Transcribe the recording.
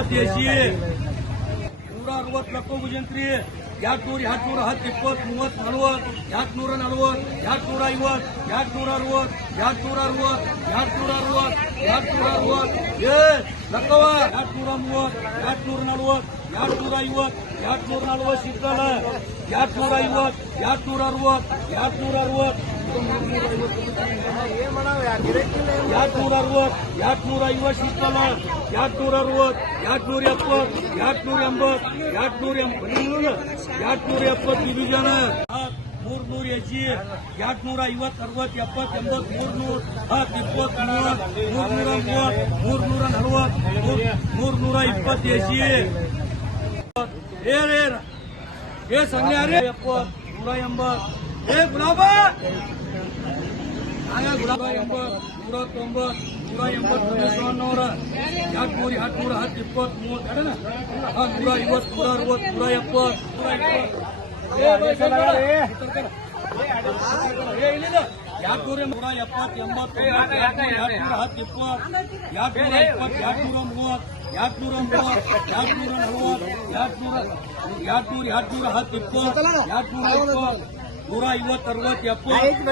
ಇಪ್ಪತ್ತು ಎಸಿ ನೂರ ಅರವತ್ತು ಭುಜಂತ್ರಿ ಎರಡ್ನೂರ ಎರಡ್ನೂರ ಹತ್ತು, ಇಪ್ಪತ್ತು, ಮೂವತ್ತು, ನಲವತ್ತು, ಎರಡ್ನೂರ ನಲವತ್ತು, ಎರಡ್ನೂರ ಐವತ್ತು, ಎರಡ್ನೂರ ಅರವತ್ತು ಎರಡ್ನೂರ ಅರವತ್ತು ಎರಡ್ನೂರ ಅರವತ್ತು ಎರಡ್ನೂರ ಅರವತ್ತು. ಏ! ಲಕ್ಕವ ಎರಡ್ನೂರ ಮೂವತ್ತು ಎರಡ್ನೂರ ನಲವತ್ತು ಎರಡ್ನೂರ ಐವತ್ತು ಎರಡ್ನೂರ ನಲವತ್ತು ಸಿಕ್ಕಲ್ಲ ಎರಡ್ನೂರ ಐವತ್ತು ಎರಡ್ನೂರ ಅರವತ್ತು ಎರಡ್ನೂರ ಅರವತ್ತು ಎರಡ್ನೂರ ಅರವತ್ತು ಎರಡ್ನೂರ ಐವತ್ತು ಸಿಕ್ಕಲ್ಲ ಎರಡ್ನೂರ ಅರವತ್ತು ಎರಡ್ನೂರ ಎಪ್ಪತ್ತು ಎರಡ್ನೂರ ಎಂಬತ್ತು ಎರಡ್ನೂರ ಎಂಬತ್ತು ಎರಡ್ನೂರ ಎಪ್ಪತ್ತು ಡಿವಿಷನ್ ಮೂರ್ನೂರ ಎಸಿ ಎರಡ್ನೂರ ಐವತ್ತು ಅರವತ್ತು ಎಪ್ಪತ್ತು ಎಂಬತ್ತು ಮೂರ್ನೂರ ಹತ್ತು ಇಪ್ಪತ್ತು ಮೂವತ್ತು ಮೂರ್ನೂರ ಮೂವತ್ತು ಮೂರ್ನೂರ ನಲವತ್ತು ಮೂರ್ನೂರ ಇಪ್ಪತ್ತು ಎಸಿ ಏ ರೇ ಏ ಸಂಜ್ಞಾರೇ ಎಪ್ಪತ್ತು ನೂರ ಎಂಬತ್ತು ಏ ಗುಲಾಬ ಆಗ ಗುಲಾಬ ಎಂಬತ್ತು ನೂರ ತೊಂಬತ್ತು ನೂರ ಎಂಬತ್ತು ಸೊನ್ನೂರ ಎರಡ್ನೂರ ಎರಡ್ನೂರ ಹತ್ತು ಇಪ್ಪತ್ತು ಮೂವತ್ತು ಎಡನ ನೂರ ಐವತ್ತು ನೂರ ಅರವತ್ತು ನೂರ ಎಪ್ಪತ್ತು ನೂರ ಎರಡ್ನೂರ ನೂರ ಎಪ್ಪತ್ತು ಎಂಬತ್ತು ಹತ್ತು ಇಪ್ಪತ್ತು ಎರಡ್ನೂರ ಇಪ್ಪತ್ತು ಎರಡ್ನೂರ ಮೂವತ್ತು ಎರಡ್ನೂರ ಮೂವತ್ತು ಎರಡ್ನೂರ ನಲವತ್ತು ಎರಡ್ನೂರ ಎರಡ್ನೂರ ಎರಡ್ನೂರ ಹತ್ತು ಇಪ್ಪತ್ತು ನೂರ ಐವತ್ತು ಅರವತ್ತು ಎಪ್ಪತ್ತು